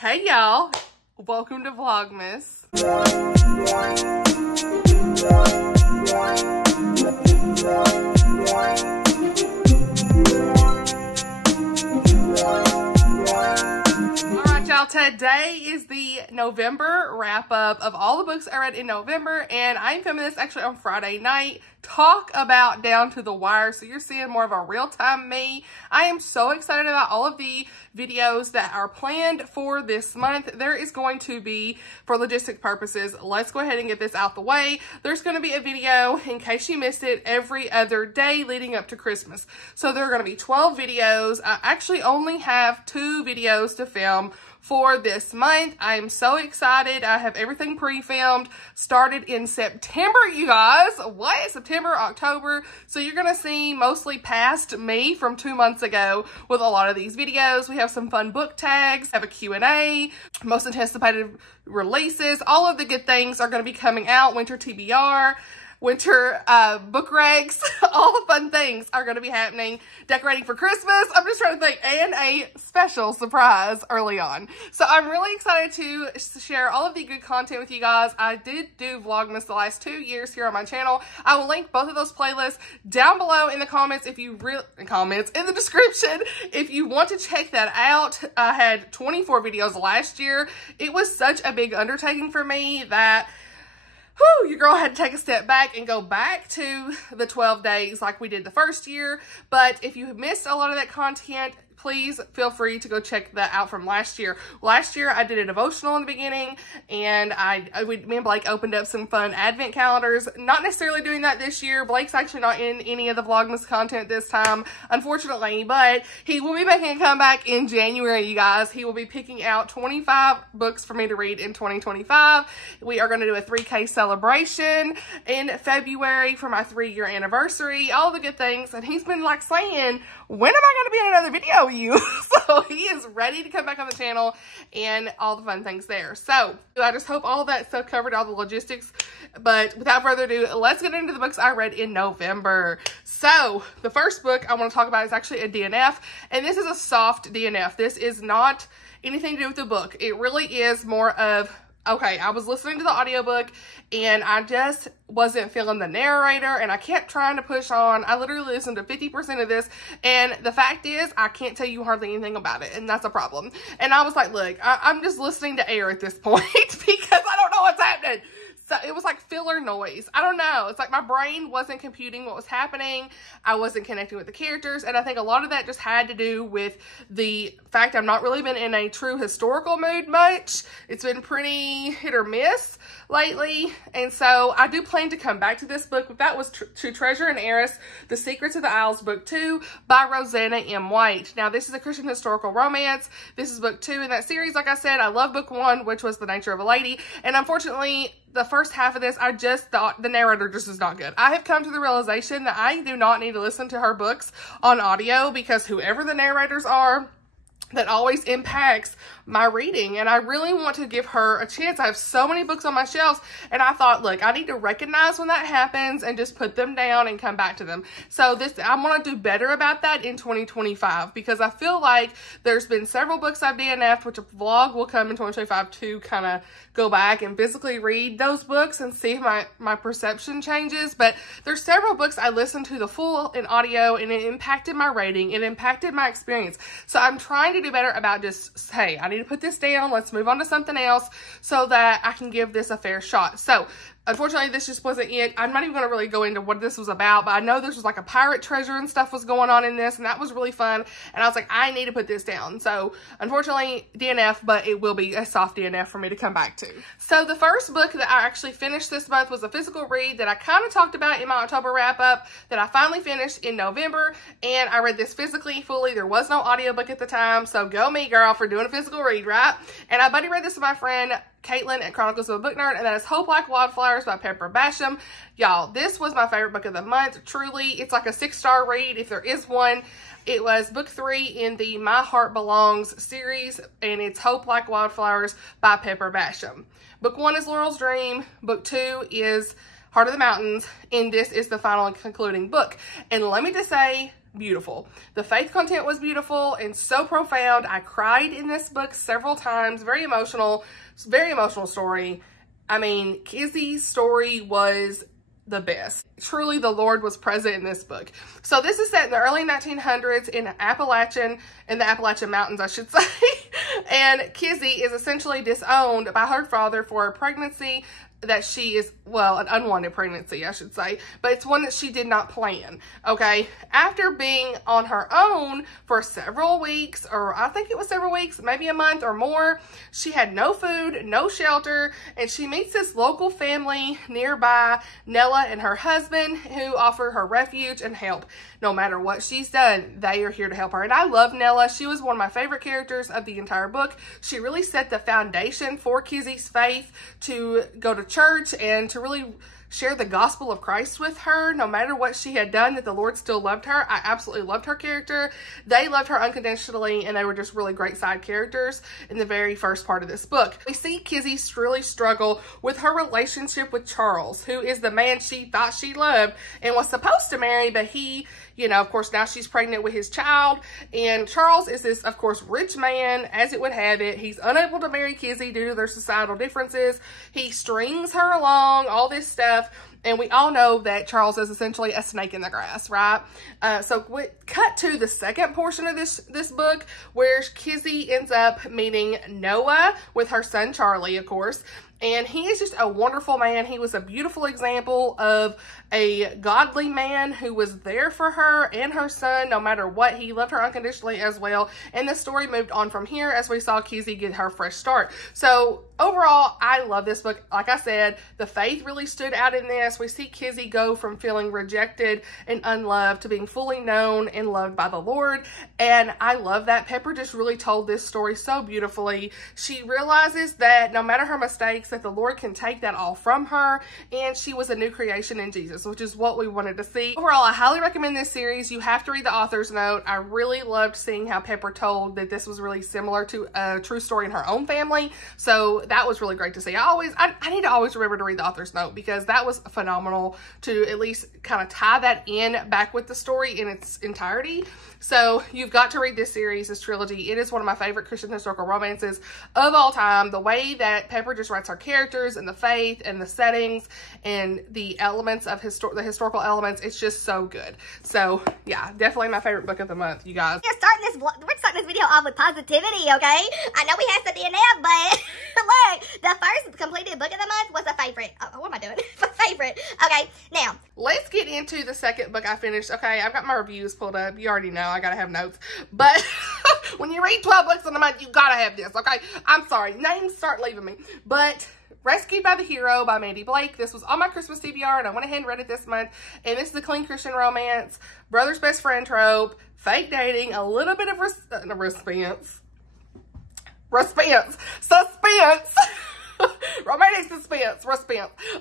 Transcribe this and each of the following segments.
Hey y'all, welcome to Vlogmas. Alright y'all, today is the November wrap up of all the books I read in November, and I'm filming this actually on Friday night. Talk about down to the wire, so you're seeing more of a real-time me. I am so excited about all of the videos that are planned for this month. There is going to be, for logistic purposes, let's go ahead and get this out the way. There's going to be a video, in case you missed it, every other day leading up to Christmas. So there are going to be 12 videos. I actually only have 2 videos to film for this month. I am so excited. I have everything pre-filmed. Started in September, you guys. What? September, October. So you're going to see mostly past me from 2 months ago with a lot of these videos. We have some fun book tags, have a Q&A, most anticipated releases. All of the good things are going to be coming out. Winter TBR. Winter book regs, all the fun things are going to be happening. Decorating for Christmas, I'm just trying to think, and a special surprise early on. So I'm really excited to share all of the good content with you guys. I did do Vlogmas the last 2 years here on my channel. I will link both of those playlists down below in the comments in the description if you want to check that out. I had 24 videos last year. It was such a big undertaking for me that your girl had to take a step back and go back to the 12 days like we did the first year. But if you missed a lot of that content, please feel free to go check that out from last year. Last year, I did a devotional in the beginning, and me and Blake opened up some fun advent calendars. Not necessarily doing that this year. Blake's actually not in any of the Vlogmas content this time, unfortunately, but he will be making a comeback in January, you guys. He will be picking out 25 books for me to read in 2025. We are going to do a 3K celebration in February for my 3-year anniversary, all the good things, and he's been like saying, when am I going to be in another video with you? So he is ready to come back on the channel and all the fun things there. So I just hope all that stuff covered all the logistics. But without further ado, let's get into the books I read in November. So the first book I want to talk about is actually a DNF, and this is a soft DNF. This is not anything to do with the book. It really is more of, okay, I was listening to the audiobook and I just wasn't feeling the narrator, and I kept trying to push on. I literally listened to 50% of this, and the fact is I can't tell you hardly anything about it, and that's a problem. And I was like, look, I'm just listening to Heir at this point because I don't know what's happening. So it was like filler noise. I don't know. It's like my brain wasn't computing what was happening. I wasn't connecting with the characters. And I think a lot of that just had to do with the fact I've not really been in a true historical mood much. It's been pretty hit or miss lately. And so I do plan to come back to this book. That was To Treasure and Heiress, The Secrets of the Isles, Book 2 by Rosanna M. White. Now, this is a Christian historical romance. This is Book 2 in that series. Like I said, I love Book 1, which was The Nature of a Lady. And unfortunately, the first half of this, I just thought the narrator just is not good. I have come to the realization that I do not need to listen to her books on audio, because whoever the narrators are, that always impacts my reading, and I really want to give her a chance. I have so many books on my shelves, and I thought, look, I need to recognize when that happens and just put them down and come back to them. So I want to do better about that in 2025, because I feel like there's been several books I've DNF'd, which a vlog will come in 2025 to kind of go back and physically read those books and see if my perception changes. But there's several books I listened to the full in audio, and it impacted my rating. It impacted my experience. So I'm trying to do better about just, hey, I need to put this down. Let's move on to something else so that I can give this a fair shot. So unfortunately, this just wasn't it. I'm not even going to really go into what this was about, but I know this was like a pirate treasure and stuff was going on in this, and that was really fun. And I was like, I need to put this down. So unfortunately, DNF, but it will be a soft DNF for me to come back to. So the first book that I actually finished this month was a physical read that I kind of talked about in my October wrap-up that I finally finished in November, and I read this physically, fully. There was no audiobook at the time, so go me, girl, for doing a physical read, right? And I buddy read this with my friend Caitlin at Chronicles of a Book Nerd, and that is Hope Like Wildflowers by Basham. Y'all, this was my favorite book of the month. Truly, it's like a 6-star read if there is one. It was book 3 in the My Heart Belongs series, and it's Hope Like Wildflowers by Basham. Book 1 is Laurel's Dream. Book 2 is Heart of the Mountains, and this is the final and concluding book. And let me just say, beautiful. The faith content was beautiful and so profound. I cried in this book several times. Very emotional story. I mean, Kizzy's story was the best. Truly, the Lord was present in this book. So this is set in the early 1900s in the Appalachian Mountains, I should say. And Kizzy is essentially disowned by her father for a pregnancy that she is, well, an unwanted pregnancy, I should say, but it's one that she did not plan, okay? After being on her own for several weeks, or I think it was several weeks, maybe a month or more, she had no food, no shelter, and she meets this local family nearby, Nella and her husband, who offer her refuge and help. No matter what she's done, they are here to help her. And I love Nella. She was one of my favorite characters of the entire book. She really set the foundation for Kizzy's faith to go to church and to really share the gospel of Christ with her. No matter what she had done, that the Lord still loved her. I absolutely loved her character. They loved her unconditionally, and they were just really great side characters in the very first part of this book. We see Kizzy really struggle with her relationship with Charles, who is the man she thought she loved and was supposed to marry, but he, you know, of course, now she's pregnant with his child, and Charles is this, of course, rich man, as it would have it. He's unable to marry Kizzy due to their societal differences. He strings her along, all this stuff, and we all know that Charles is essentially a snake in the grass, right? So we cut to the second portion of this book, where Kizzy ends up meeting Noah with her son Charlie, of course. And he is just a wonderful man. He was a beautiful example of a godly man who was there for her and her son no matter what. He loved her unconditionally as well. And the story moved on from here as we saw Kizzy get her fresh start. So overall, I love this book. Like I said, the faith really stood out in this. We see Kizzy go from feeling rejected and unloved to being fully known and loved by the Lord. And I love that. Pepper just really told this story so beautifully. She realizes that no matter her mistakes, that the Lord can take that all from her, and she was a new creation in Jesus, which is what we wanted to see. Overall, I highly recommend this series. You have to read the author's note. I really loved seeing how Pepper told that this was really similar to a true story in her own family, so that was really great to see. I need to always remember to read the author's note, because that was phenomenal to at least kind of tie that in back with the story in its entirety. So you've got to read this series, this trilogy. It is one of my favorite Christian historical romances of all time. The way that Pepper just writes her characters and the faith and the settings and the elements of the historical elements, it's just so good. So yeah, definitely my favorite book of the month, you guys. We're starting this video off with positivity, okay? I know we have some DNF, but look, the first completed book of the month was a favorite. Oh, what am I doing? Favorite. Okay, now let's get into the second book I finished. Okay, I've got my reviews pulled up. You already know I gotta have notes, but when you read 12 books in a month, you gotta have this, okay? I'm sorry, names start leaving me, but Rescued by the Hero by Mandi Blake. This was on my Christmas TBR, and I went ahead and read it this month. And this is a clean Christian romance, brother's best friend trope, fake dating, a little bit of suspense. Romantic suspense.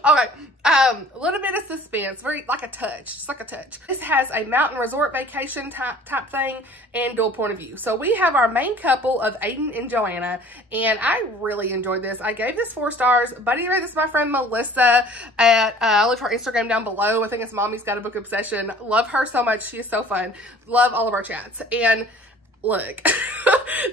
Okay, a little bit of suspense, very like a touch, just like a touch. This has a mountain resort vacation type thing and dual point of view. So we have our main couple of Aiden and Joanna, and I really enjoyed this. I gave this 4 stars. Buddy read this, my friend Melissa at I'll leave her Instagram down below. I think it's Mommy's Got a Book Obsession. Love her so much. She is so fun. Love all of our chats. And look, this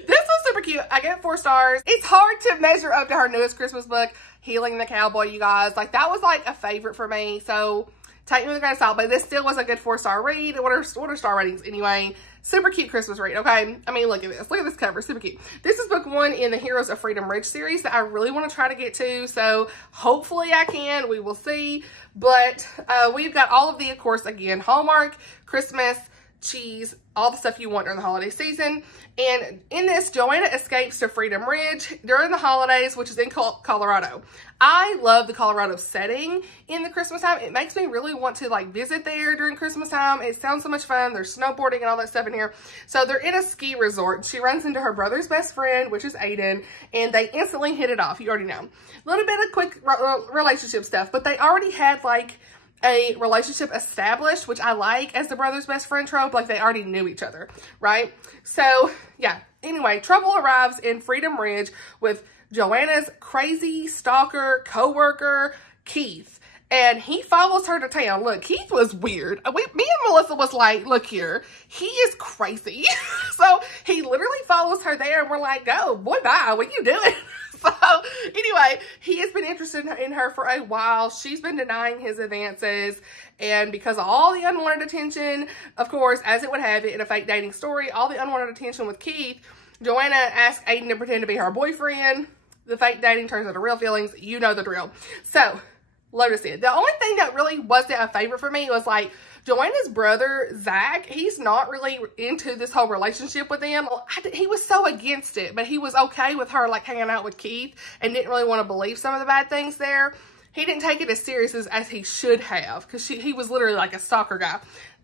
was super cute. I gave it 4 stars. It's hard to measure up to her newest Christmas book, Healing the Cowboy, you guys. Like, that was like a favorite for me. So take me with a grain of salt, but this still was a good 4-star read. What are star ratings anyway? Super cute Christmas read, okay? I mean, look at this. Look at this cover. Super cute. This is book 1 in the Heroes of Freedom Ridge series that I really want to try to get to. So hopefully I can. We will see. But we've got all of the, of course, again, Hallmark, Christmas, cheese, all the stuff you want during the holiday season. And in this, Joanna escapes to Freedom Ridge during the holidays, which is in Colorado. I love the Colorado setting in the Christmas time. It makes me really want to like visit there during Christmas time. It sounds so much fun. There's snowboarding and all that stuff in here. So they're in a ski resort. She runs into her brother's best friend, which is Aiden, and they instantly hit it off. You already know. A little bit of quick relationship stuff, but they already had like a relationship established, which I like as the brother's best friend trope. Like, they already knew each other, right? So yeah, anyway, trouble arrives in Freedom Ridge with Joanna's crazy stalker co-worker Keith, And he follows her to town. Look, Keith was weird. Me and Melissa was like, look here, he is crazy. So he literally follows her there, and we're like, go, boy, bye, what are you doing? So anyway, he has been interested in her for a while. She's been denying his advances. And because of all the unwanted attention, of course, as it would have it in a fake dating story, all the unwanted attention with Keith, Joanna asked Aiden to pretend to be her boyfriend. The fake dating turns into real feelings. You know the drill. So Lotus did. The only thing that really wasn't a favorite for me was like Joanna's brother, Zach. He's not really into this whole relationship with them. He was so against it, but he was okay with her like hanging out with Keith and didn't really want to believe some of the bad things there. He didn't take it as serious as he should have because he was literally like a stalker guy.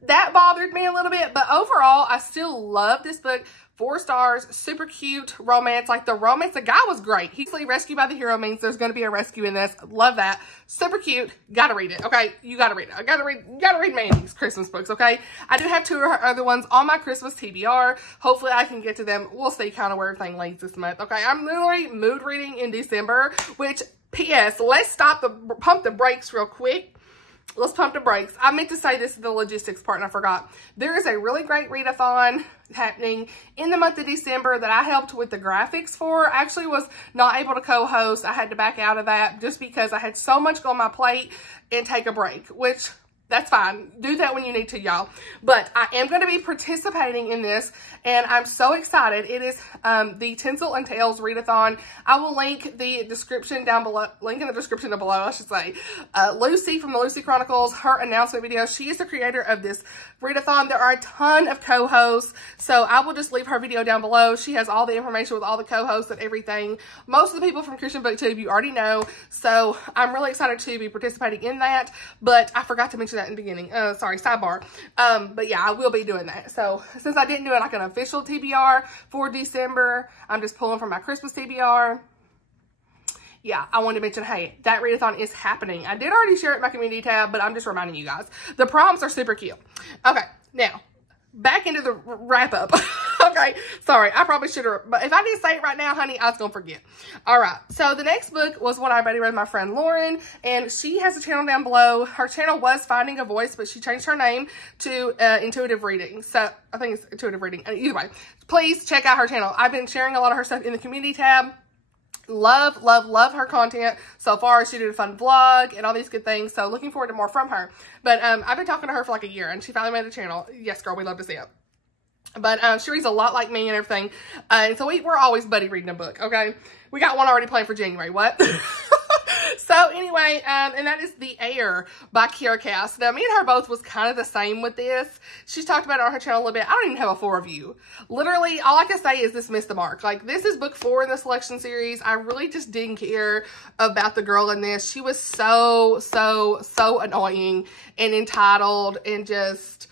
That bothered me a little bit, but overall, I still love this book. 4 stars, super cute romance. Like the romance, the guy was great. He's rescued by the hero means there's going to be a rescue in this. Love that. Super cute. Gotta read it. Okay, you gotta read it. You gotta read Mandi's Christmas books. Okay, I do have 2 of her other ones on my Christmas TBR. Hopefully, I can get to them. We'll see kind of where everything leads this month. Okay, I'm literally mood reading in December. Which, P.S. Let's pump the brakes real quick. Let's pump the brakes. I meant to say this is the logistics part and I forgot. There is a really great readathon happening in the month of December that I helped with the graphics for. I actually was not able to co-host. I had to back out of that just because I had so much on my plate and take a break, which that's fine. Do that when you need to, y'all. But I am going to be participating in this, and I'm so excited. It is the Tinsel and Tales Readathon. I will link the description down below, link in the description down below, I should say. Lucy from the Lucy Chronicles, her announcement video, she is the creator of this Readathon. There are a ton of co-hosts, so I will just leave her video down below. She has all the information with all the co-hosts and everything. Most of the people from Christian BookTube you already know, so I'm really excited to be participating in that, but I forgot to mention that in the beginning. Sorry, sidebar. But yeah, I will be doing that. So since I didn't do it like an official TBR for December, I'm just pulling from my Christmas TBR. Yeah, I wanted to mention, hey, that readathon is happening. I did already share it in my community tab, but I'm just reminding you guys. The prompts are super cute. Okay, now, back into the wrap up. Okay, sorry, I probably should have, but if I didn't say it right now, honey, I was gonna forget. All right, so the next book was one I already read, my friend Lauren, and she has a channel down below. Her channel was Finding a Voice, but she changed her name to Intuitive Reading. So I think it's Intuitive Reading. Either way, please check out her channel. I've been sharing a lot of her stuff in the community tab. Love her content so far. She did a fun vlog and all these good things, so looking forward to more from her. But I've been talking to her for like a year, and she finally made a channel. Yes, girl, we love to see it. But she reads a lot like me and everything. And so we're always buddy reading a book, okay? We got one already planned for January. What? So anyway, and that is The Heir by Kiera. Now, me and her both was kind of the same with this. She's talked about it on her channel a little bit. I don't even have a full review. Literally, all I can say is this missed the mark. Like, this is book 4 in the selection series. I really just didn't care about the girl in this. She was so annoying and entitled and just...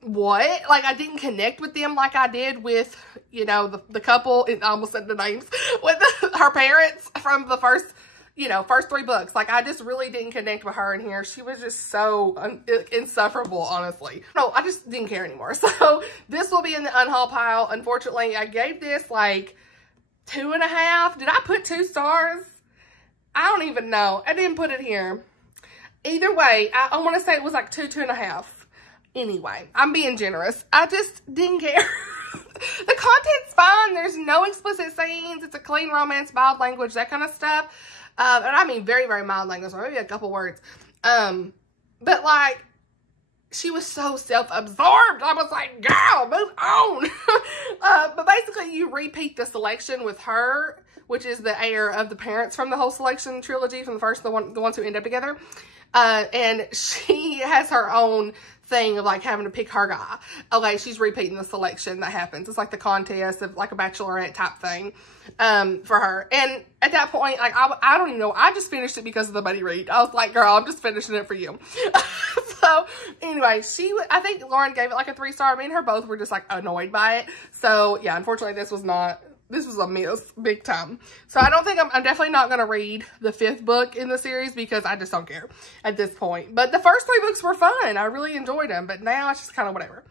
what? Like, I didn't connect with them like I did with, you know, the couple, I almost said the names, with her parents from the first 3 books. Like, I just really didn't connect with her in here. She was just so insufferable, honestly. No, I just didn't care anymore. So, this will be in the unhaul pile. Unfortunately, I gave this, like, 2.5. Did I put 2 stars? I don't even know. I didn't put it here. Either way, I want to say it was like 2.5. Anyway, I'm being generous. I just didn't care. The content's fine. There's no explicit scenes. It's a clean romance, mild language, that kind of stuff. And I mean very, very mild language, or maybe a couple words. But like, she was so self-absorbed. I was like, girl, move on. But basically, you repeat the selection with her, which is the heir of the parents from the whole selection trilogy, from the ones who end up together. And she has her own thing of like having to pick her guy. Okay, she's repeating the selection that happens. It's like the contest of like a bachelorette type thing for her. And at that point, like I don't even know. I just finished it because of the buddy read. I was like, girl, I'm just finishing it for you. So anyway, I think Lauren gave it like a 3-star. Me and her both were just like annoyed by it. So yeah, unfortunately, this was a miss big time. So I don't think I'm definitely not going to read the 5th book in the series because I just don't care at this point. But the first 3 books were fun. I really enjoyed them, but now it's just kind of whatever.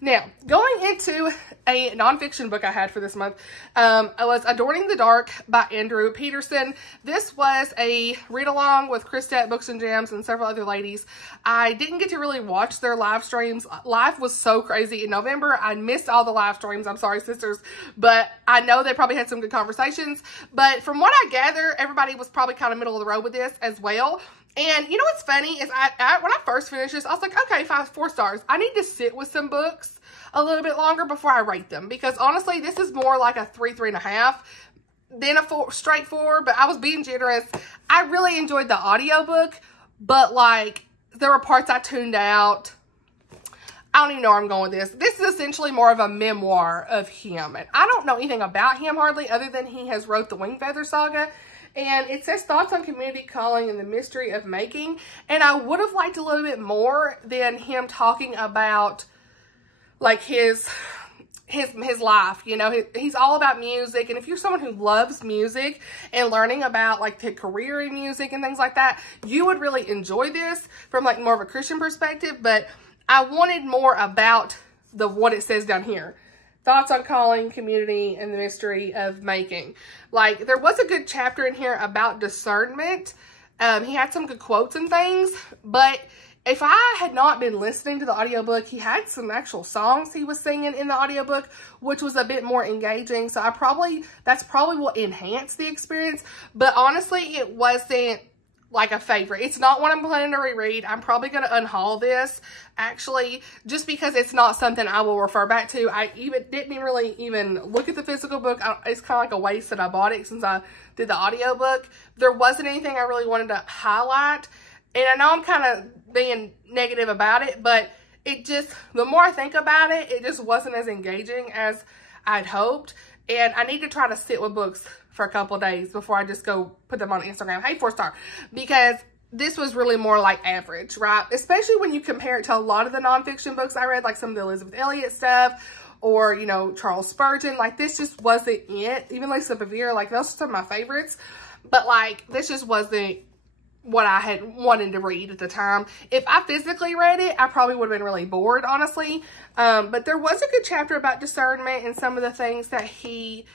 Now, going into a nonfiction book I had for this month, it was Adorning the Dark by Andrew Peterson. This was a read-along with Krista at Books and Jams and several other ladies. I didn't get to really watch their live streams. Life was so crazy in November. I missed all the live streams. I'm sorry, sisters, but I know they probably had some good conversations. But from what I gather, everybody was probably kind of middle of the road with this as well. And you know what's funny is when I first finished this, I was like, okay, 4 stars. I need to sit with some books a little bit longer before I rate them. Because honestly, this is more like a 3.5 than a straight 4. But I was being generous. I really enjoyed the audiobook. But like, there were parts I tuned out. I don't even know where I'm going with this. This is essentially more of a memoir of him. And I don't know anything about him hardly other than he has wrote the Wingfeather Saga. And it says thoughts on community calling and the mystery of making. And I would have liked a little bit more than him talking about like his life. You know, he's all about music. And if you're someone who loves music and learning about like the career in music and things like that, you would really enjoy this from like more of a Christian perspective. But I wanted more about what it says down here. Thoughts on calling, community, and the mystery of making. Like, there was a good chapter in here about discernment. He had some good quotes and things, but if I had not been listening to the audiobook, he had some actual songs he was singing in the audiobook, which was a bit more engaging. So that's probably will enhance the experience, but honestly, it wasn't like a favorite. It's not what I'm planning to reread. I'm probably going to unhaul this, actually, just because it's not something I will refer back to. I didn't really even look at the physical book. It's kind of like a waste that I bought it since I did the audiobook. There wasn't anything I really wanted to highlight, and I know I'm kind of being negative about it, but it just, the more I think about it, it just wasn't as engaging as I'd hoped, and I need to try to sit with books for a couple of days before I just go put them on Instagram. Hey, 4-star. Because this was really more like average, right? Especially when you compare it to a lot of the nonfiction books I read, like some of the Elizabeth Elliot stuff, or, you know, Charles Spurgeon. Like, this just wasn't it. Even Lisa Bevere, like, those are some of my favorites. But, like, this just wasn't what I had wanted to read at the time. If I physically read it, I probably would have been really bored, honestly. But there was a good chapter about discernment and some of the things that he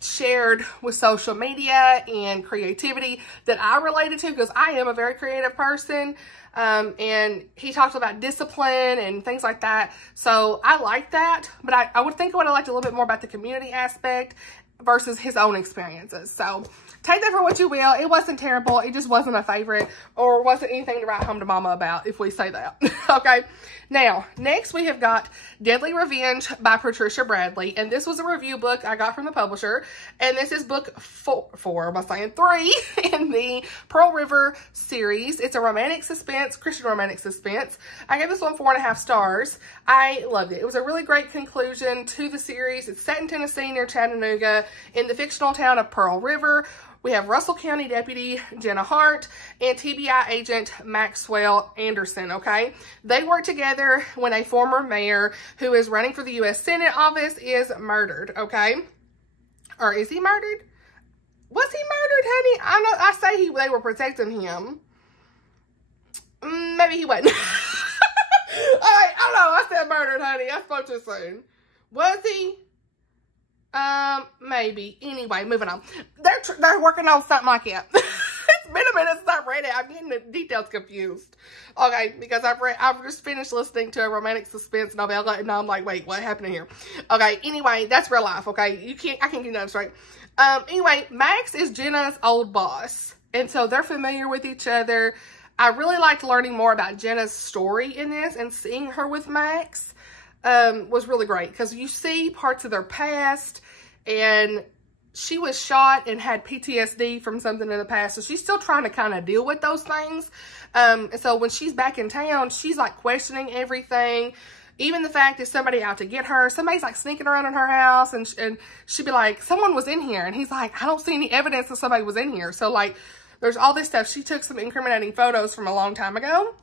shared with social media and creativity that I related to, because I am a very creative person. And he talked about discipline and things like that. So I like that, but I would think I would have liked a little bit more about the community aspect versus his own experiences. So take that for what you will. It wasn't terrible. It just wasn't a favorite, or wasn't anything to write home to mama about, if we say that. Okay. Now, next we have got Deadly Revenge by Patricia Bradley. And this was a review book I got from the publisher. And this is book 4, am I saying 3, in the Pearl River series. It's a romantic suspense, Christian romantic suspense. I gave this one 4.5 stars. I loved it. It was a really great conclusion to the series. It's set in Tennessee near Chattanooga in the fictional town of Pearl River. We have Russell County Deputy Jenna Hart and TBI Agent Maxwell Anderson, okay? They work together when a former mayor who is running for the U.S. Senate office is murdered, okay? Or is he murdered? Was he murdered, honey? I know I say they were protecting him. Maybe he wasn't. All right, I don't know. I said murdered, honey. I spoke too soon. Was he? Maybe. Anyway, moving on. They're working on something like that. It's been a minute since I've read it. I'm getting the details confused. Okay, because I've just finished listening to a romantic suspense novella, and now I'm like, wait, what happened here? Okay, anyway, that's real life, okay? I can't get that straight. Anyway, Max is Jenna's old boss, and so they're familiar with each other. I really liked learning more about Jenna's story in this, and seeing her with Max was really great, because you see parts of their past, and she was shot and had PTSD from something in the past, so she's still trying to kind of deal with those things. And so when she's back in town, she's like questioning everything. Even the fact that somebody out to get her, somebody's like sneaking around in her house, and she'd be like, someone was in here, and he's like, I don't see any evidence that somebody was in here. So like, there's all this stuff. She took some incriminating photos from a long time ago.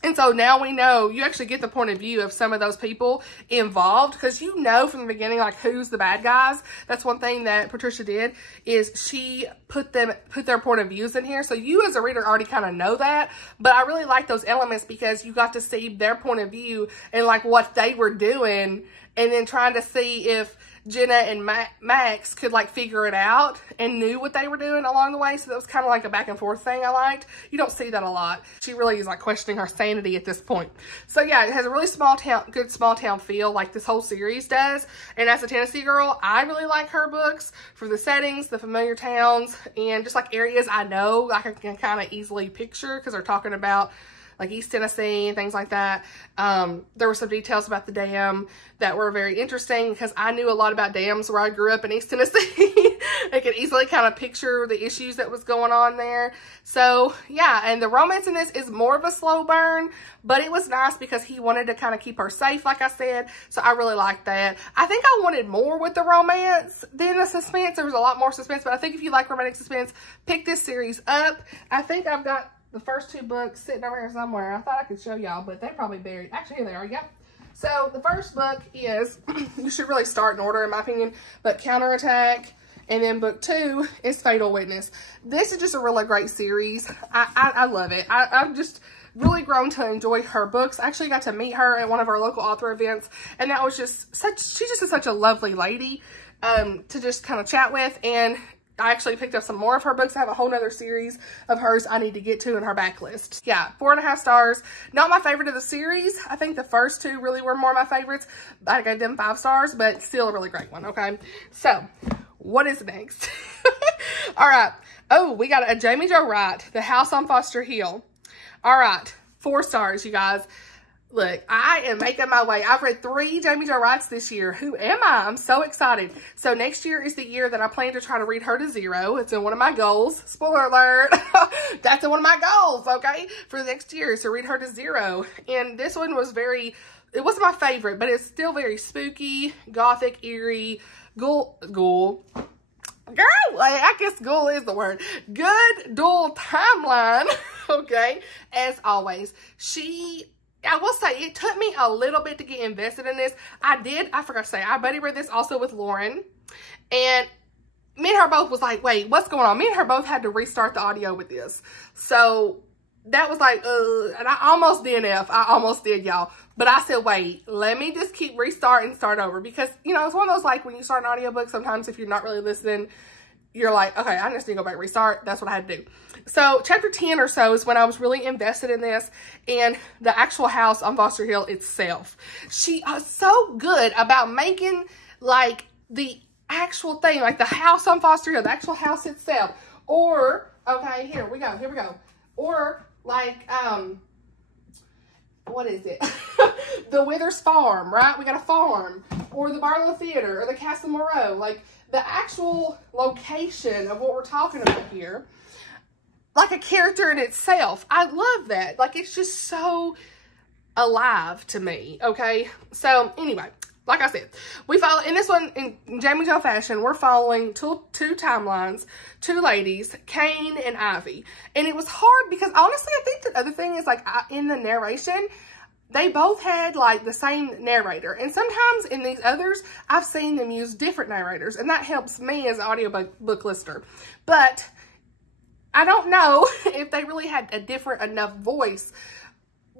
And so now we know, you actually get the point of view of some of those people involved, because you know from the beginning, like, who's the bad guys. That's one thing that Patricia did, is she put their point of views in here. So you as a reader already kind of know that, but I really like those elements because you got to see their point of view and like what they were doing, and then trying to see if Jenna and Max could like figure it out and knew what they were doing along the way. So that was kind of like a back and forth thing I liked. You don't see that a lot. She really is like questioning her sanity at this point. So yeah, it has a really small town, good small town feel, like this whole series does. And as a Tennessee girl, I really like her books for the settings, the familiar towns, and just like areas I know, like I can kind of easily picture because they're talking about like East Tennessee and things like that. There were some details about the dam that were very interesting because I knew a lot about dams where I grew up in East Tennessee. I could easily kind of picture the issues that was going on there. So yeah, and the romance in this is more of a slow burn, but it was nice because he wanted to kind of keep her safe, like I said. So I really liked that. I think I wanted more with the romance than the suspense. There was a lot more suspense, but I think if you like romantic suspense, pick this series up. I think I've got the first two books sitting over here somewhere. I thought I could show y'all, but they're probably buried. Actually, here they are. Yep. So the first book is, you should really start in order in my opinion, but Counterattack. And then book 2 is Fatal Witness. This is just a really great series. I love it. I've just really grown to enjoy her books. I actually got to meet her at one of our local author events, and that was just she just is such a lovely lady to just kind of chat with. And I actually picked up some more of her books. I have a whole nother series of hers I need to get to in her backlist. Yeah, 4.5 stars. Not my favorite of the series. I think the first 2 really were more my favorites. I gave them 5 stars, but still a really great one, okay? So, what is next? All right. Oh, we got a Jaime Jo Wright, The House on Foster Hill. All right, 4 stars, you guys. Look, I am making my way. I've read 3 Jaime Jo Wrights this year. Who am I? I'm so excited. So next year is the year that I plan to try to read her to 0. It's in one of my goals. Spoiler alert. That's in one of my goals, okay? For the next year is to read her to 0. And this one was it wasn't my favorite, but it's still very spooky, gothic, eerie, ghoul. Girl, I guess ghoul is the word. Good, dull timeline, okay? As always, I will say, it took me a little bit to get invested in this. I forgot to say, I buddy read this also with Lauren. And me and her both was like, wait, what's going on? Me and her both had to restart the audio with this. So that was like, and I almost DNF. I almost did, y'all. But I said, wait, let me just keep restarting and start over. Because, you know, it's one of those, like, when you start an audiobook, sometimes if you're not really listening, you're like, okay, I just need to go back and restart. That's what I had to do. So chapter 10 or so is when I was really invested in this, and the actual house on Foster Hill itself. She is so good about making like the actual thing, like the house on Foster Hill, the actual house itself. Or, okay, here we go. Or like, what is it? The Withers Farm, right? We got a farm. Or the Barlow Theater, or the Castle Moreau. Like, the actual location of what we're talking about here, like a character in itself. I love that. Like, it's just so alive to me, okay? So, anyway, like I said, we follow, in this one, in Jaime Jo fashion, we're following two timelines, 2 ladies, Kane and Ivy. And it was hard because, honestly, I think the other thing is, like, in the narration, they both had like the same narrator, and sometimes in these others I've seen them use different narrators, and that helps me as an audiobook listener. But I don't know if they really had a different enough voice,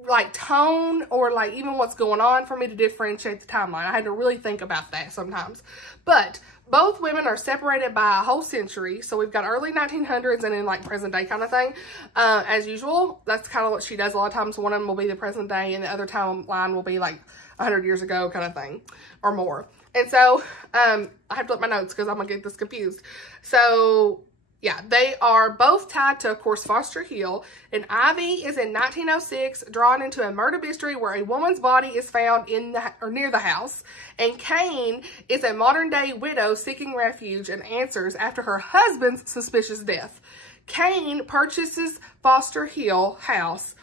like tone, or like even what's going on for me to differentiate the timeline. I had to really think about that sometimes. But both women are separated by a whole century. So we've got early 1900s and then like present day kind of thing. As usual, that's kind of what she does a lot of times. One of them will be the present day and the other timeline will be like 100 years ago kind of thing or more. And so I have to look at my notes because I'm going to get this confused. So yeah, they are both tied to, of course, Foster Hill. And Ivy is in 1906, drawn into a murder mystery where a woman's body is found in or near the house. And Kane is a modern-day widow seeking refuge and answers after her husband's suspicious death. Kane purchases Foster Hill house,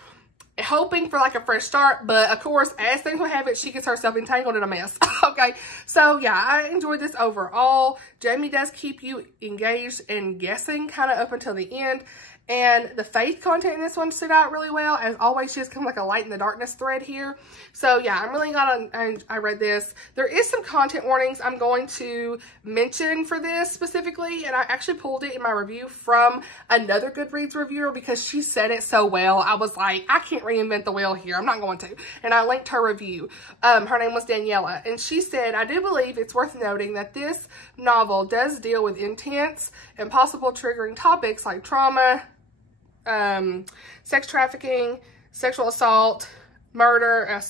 hoping for like a fresh start, but of course, as things will have it, she gets herself entangled in a mess. Okay, so yeah, I enjoyed this overall. Jaime does keep you engaged and guessing kind of up until the end, And the faith content in this one stood out really well. As always, she has kind of like a light in the darkness thread here. So yeah, I'm really glad I read this. There is some content warnings I'm going to mention for this specifically, and I actually pulled it in my review from another Goodreads reviewer because she said it so well. I was like, I can't reinvent the wheel here. I'm not going to. And I linked her review. Her name was Daniela, and she said, I do believe it's worth noting that this novel does deal with intense and possible triggering topics like trauma, sex trafficking, sexual assault, murder,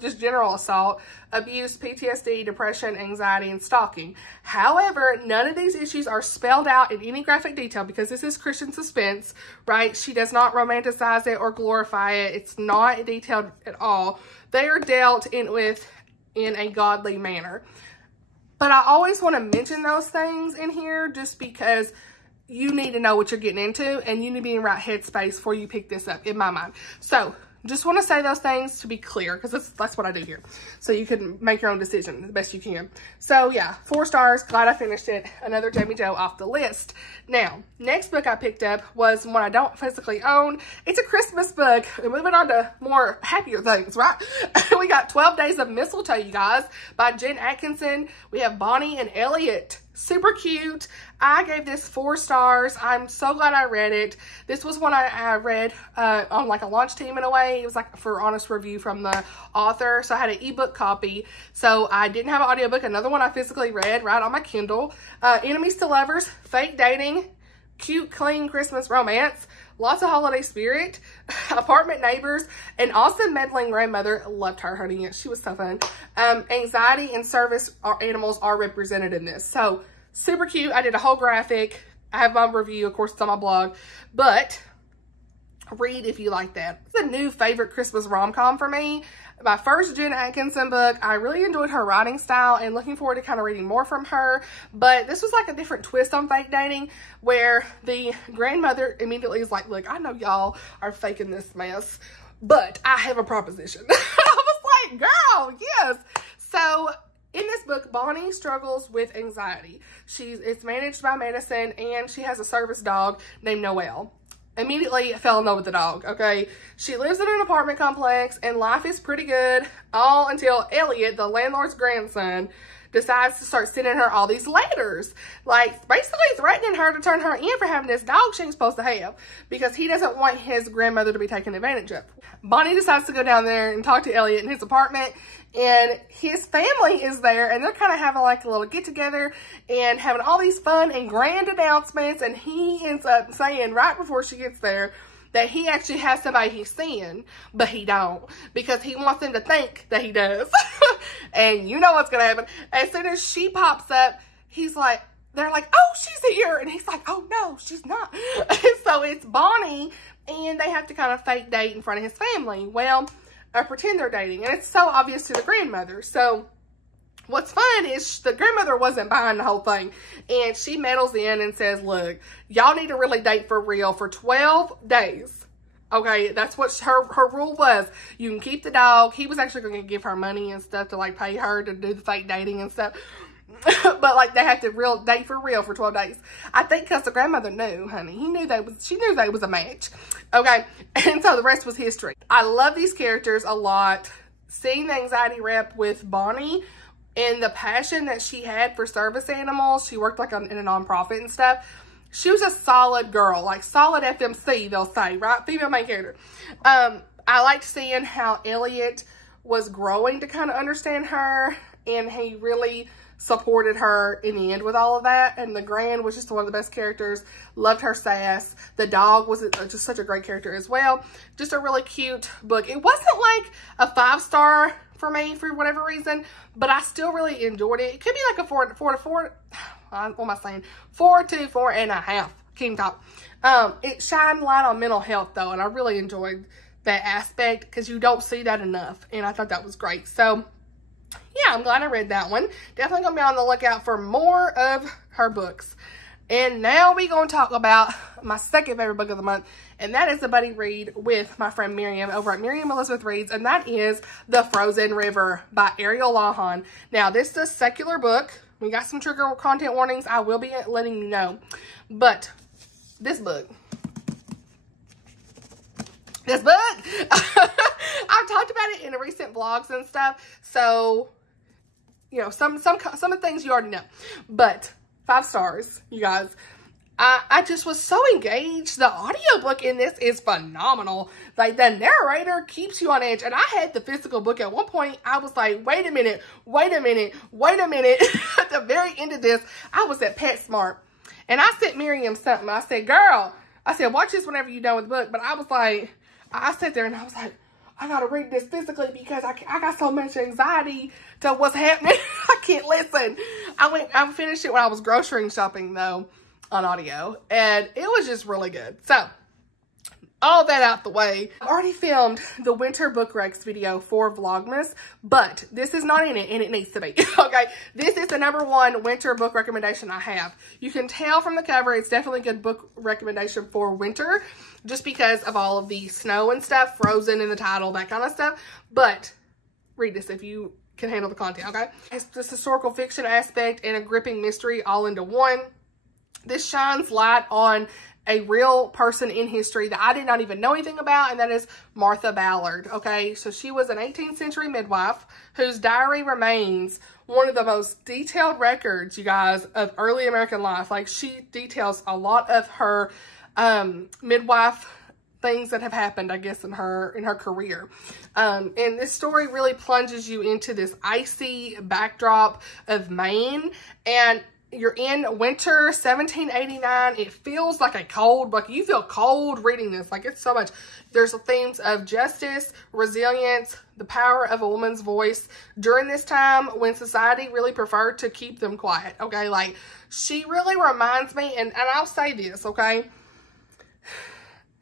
just general assault, abuse, PTSD, depression, anxiety, and stalking. However, none of these issues are spelled out in any graphic detail because this is Christian suspense, right? She does not romanticize it or glorify it. It's not detailed at all. They are dealt with in a godly manner. But I always want to mention those things in here just because you need to know what you're getting into and you need to be in the right headspace before you pick this up, in my mind. So, just want to say those things to be clear because that's what I do here. So you can make your own decision the best you can. So yeah, 4 stars. Glad I finished it. Another Jamie Joe off the list. Now, next book I picked up was one I don't physically own. It's a Christmas book. We're moving on to more happier things, right? We got 12 Days of Mistletoe, you guys, by Jen Atkinson. We have Bonnie and Elliot. Super cute. I gave this 4 stars. I'm so glad I read it. This was one I read on like a launch team in a way. It was like for honest review from the author. So I had an ebook copy. So I didn't have an audiobook. Another one I physically read right on my Kindle. Enemies to lovers, fake dating, cute, clean Christmas romance, lots of holiday spirit, apartment neighbors, an awesome meddling grandmother. Loved her, honey. She was so fun. Anxiety and service animals are represented in this. So super cute. I did a whole graphic. I have my review. Of course, it's on my blog. But read if you like that. It's a new favorite Christmas rom-com for me. My first Jen Atkinson book. I really enjoyed her writing style and looking forward to kind of reading more from her. But this was like a different twist on fake dating where the grandmother immediately is like, look, I know y'all are faking this mess, but I have a proposition. I was like, girl, yes. So in this book, Bonnie struggles with anxiety. It's managed by medicine and she has a service dog named Noelle. Immediately fell in love with the dog, okay? She lives in an apartment complex and life is pretty good all until Elliot, the landlord's grandson, decides to start sending her all these letters. Like, basically threatening her to turn her in for having this dog she ain't supposed to have because he doesn't want his grandmother to be taken advantage of. Bonnie decides to go down there and talk to Elliot in his apartment, and his family is there, and they're kind of having like a little get-together and having all these fun and grand announcements, and he ends up saying right before she gets there that he actually has somebody he's seeing, but he don't, because he wants them to think that he does. And you know what's gonna happen. As soon as she pops up, they're like, oh, she's here. And he's like, oh no, she's not. So it's Bonnie, and they have to kind of fake date in front of his family. Well, or pretend they're dating. And it's so obvious to the grandmother. So what's fun is the grandmother wasn't behind the whole thing. And she meddles in and says, look, y'all need to really date for real for 12 days. Okay, that's what her rule was. You can keep the dog. He was actually going to give her money and stuff to like pay her to do the fake dating and stuff. But like they have to date for real for 12 days. I think because the grandmother knew, honey. She knew they was a match. Okay, and so the rest was history. I love these characters a lot. Seeing the anxiety rep with Bonnie and the passion that she had for service animals. She worked like in a nonprofit and stuff. She was a solid girl, like solid FMC, they'll say, right? Female main character. I liked seeing how Elliot was growing to kind of understand her, and he really supported her in the end with all of that. And the Grand was just one of the best characters. Loved her sass. The dog was just such a great character as well. Just a really cute book. It wasn't like a 5-star for me for whatever reason, but I still really enjoyed it. It could be like a 4 to 4. What am I saying? 4 to 4.5. King top. It shined light on mental health though, and I really enjoyed that aspect because you don't see that enough, and I thought that was great. So yeah, I'm glad I read that one. Definitely gonna be on the lookout for more of her books. And now we're gonna talk about my second favorite book of the month, and that is a buddy read with my friend Miriam over at Miriam Elizabeth Reads, and that is The Frozen River by Ariel Lawhon. Now, this is a secular book. We got some trigger content warnings. I will be letting you know. But this book this book. I've talked about it in recent vlogs and stuff. So, you know, some of the things you already know. But 5 stars, you guys. I just was so engaged. The audiobook in this is phenomenal. Like, the narrator keeps you on edge. And I had the physical book at one point. I was like, wait a minute. At the very end of this, I was at PetSmart. And I sent Miriam something. I said, girl, watch this whenever you're done with the book. But I was like, I sat there and I was like, I got to read this physically because I got so much anxiety to what's happening. I can't listen. I finished it when I was grocery shopping, though, on audio. And it was just really good. So, all that out the way. I've already filmed the winter book recs video for Vlogmas, but this is not in it, and it needs to be. Okay, this is the #1 winter book recommendation I have. You can tell from the cover, it's definitely a good book recommendation for winter, just because of all of the snow and stuff, frozen in the title, that kind of stuff. But read this if you can handle the content, okay? It's this historical fiction aspect and a gripping mystery all into one. This shines light on a real person in history that I did not even know anything about, and that is Martha Ballard, okay? So she was an 18th century midwife whose diary remains one of the most detailed records, you guys, of early American life. Like, she details a lot of her midwife things that have happened, I guess, in her career. And this story really plunges you into this icy backdrop of Maine, and you're in winter 1789. It feels like a cold, like you feel cold reading this. Like, it's so much. There's themes of justice, resilience, the power of a woman's voice during this time when society really preferred to keep them quiet. Okay, like, she really reminds me, and I'll say this, okay?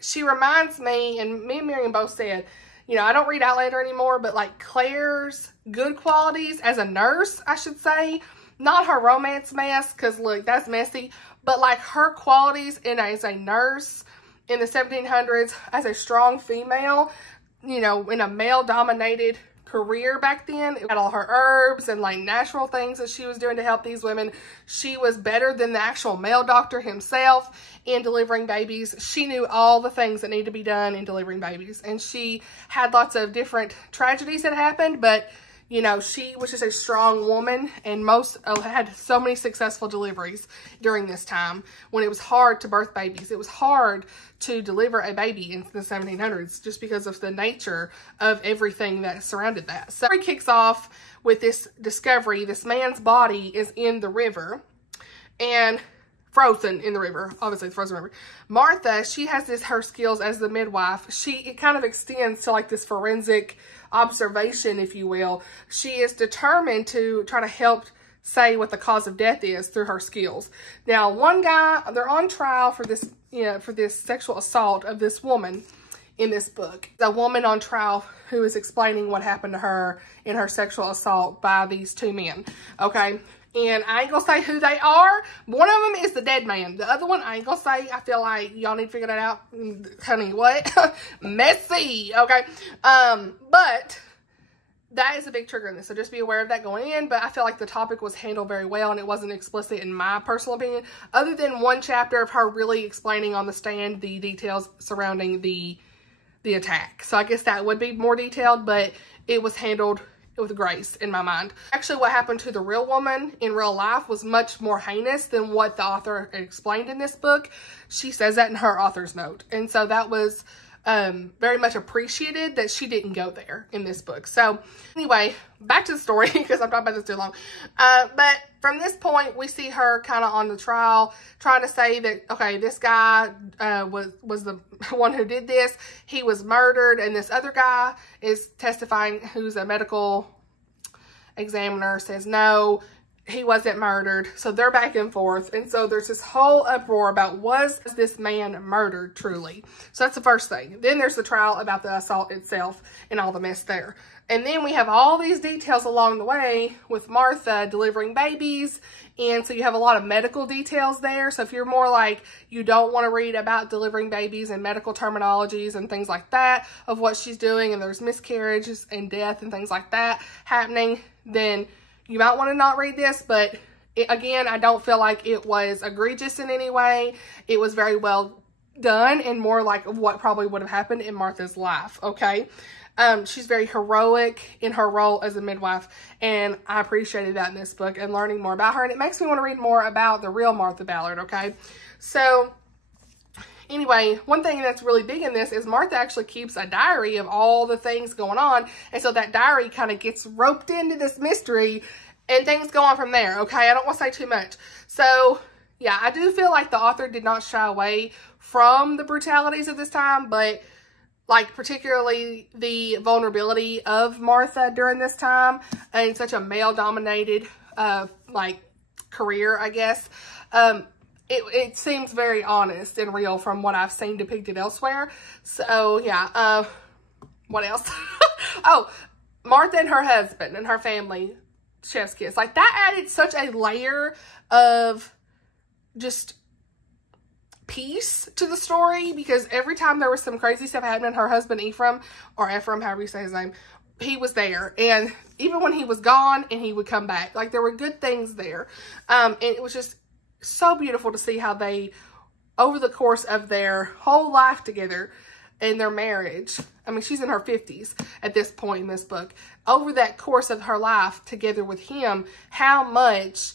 She reminds me, and me and Miriam both said, you know, I don't read Outlander anymore, but like Claire's good qualities as a nurse, I should say. Not her romance mess, because look, that's messy. But like her qualities as a nurse in the 1700s, as a strong female, you know, in a male-dominated career back then. It had all her herbs and like natural things that she was doing to help these women. She was better than the actual male doctor himself in delivering babies. She knew all the things that need to be done in delivering babies. And she had lots of different tragedies that happened, but you know, she was just a strong woman, and had so many successful deliveries during this time when it was hard to birth babies. It was hard to deliver a baby in the 1700s just because of the nature of everything that surrounded that. So it kicks off with this discovery. This man's body is in the river and frozen in the river. Obviously, it's frozen river. Martha, she has her skills as the midwife. It kind of extends to like this forensic observation, if you will. She is determined to try to help say what the cause of death is through her skills. Now, one guy, they're on trial for this, you know, for this sexual assault of this woman in this book. A woman on trial who is explaining what happened to her in her sexual assault by these 2 men. Okay. And I ain't gonna say who they are. One of them is the dead man. The other one, I ain't gonna say. I feel like y'all need to figure that out. Honey, what? Messy, okay? But that is a big trigger in this, so just be aware of that going in. But I feel like the topic was handled very well, and it wasn't explicit in my personal opinion, other than one chapter of her really explaining on the stand the details surrounding the attack. So I guess that would be more detailed, but it was handled with grace in my mind. Actually, what happened to the real woman in real life was much more heinous than what the author explained in this book. She says that in her author's note. And so that was very much appreciated that she didn't go there in this book. So anyway, back to the story because I'm talking about this too long. But from this point, we see her kind of on the trial trying to say that, okay, this guy was the one who did this. He was murdered, and this other guy is testifying, who's a medical examiner, says no, he wasn't murdered. So they're back and forth. And so there's this whole uproar about, was this man murdered truly? So that's the first thing. Then there's the trial about the assault itself and all the mess there. And then we have all these details along the way with Martha delivering babies. And so you have a lot of medical details there. So if you're more like, you don't want to read about delivering babies and medical terminologies and things like that of what she's doing, and there's miscarriages and death and things like that happening, then you might want to not read this. But again, I don't feel like it was egregious in any way. It was very well done and more like what probably would have happened in Martha's life, okay? She's very heroic in her role as a midwife, and I appreciated that in this book and learning more about her, and it makes me want to read more about the real Martha Ballard, okay? So, anyway, one thing that's really big in this is Martha actually keeps a diary of all the things going on, and so that diary kind of gets roped into this mystery, and things go on from there, okay? I don't want to say too much. So, yeah, I do feel like the author did not shy away from the brutalities of this time, but like particularly the vulnerability of Martha during this time in such a male-dominated like career, I guess. It seems very honest and real from what I've seen depicted elsewhere. So yeah, what else? Oh, Martha and her husband and her family, chef's kiss. Like that added such a layer of just piece to the story, because every time there was some crazy stuff happening, her husband Ephraim, or Ephraim, however you say his name, he was there. And even when he was gone and he would come back, like there were good things there. And it was just so beautiful to see how they, over the course of their whole life together and their marriage, I mean, she's in her 50s at this point in this book, over that course of her life together with him, how much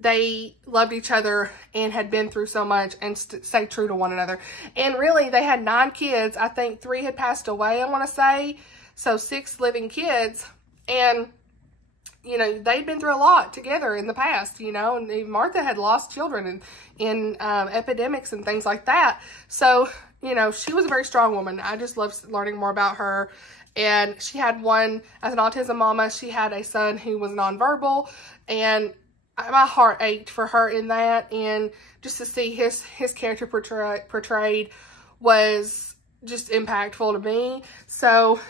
they loved each other and had been through so much and stayed true to one another. And really, they had 9 kids. I think 3 had passed away, I want to say. So 6 living kids. And, you know, they'd been through a lot together in the past, you know. And Martha had lost children in epidemics and things like that. So, you know, she was a very strong woman. I just loved learning more about her. And she had one, as an autism mama, she had a son who was nonverbal. And my heart ached for her in that, and just to see his character portrayed was just impactful to me. So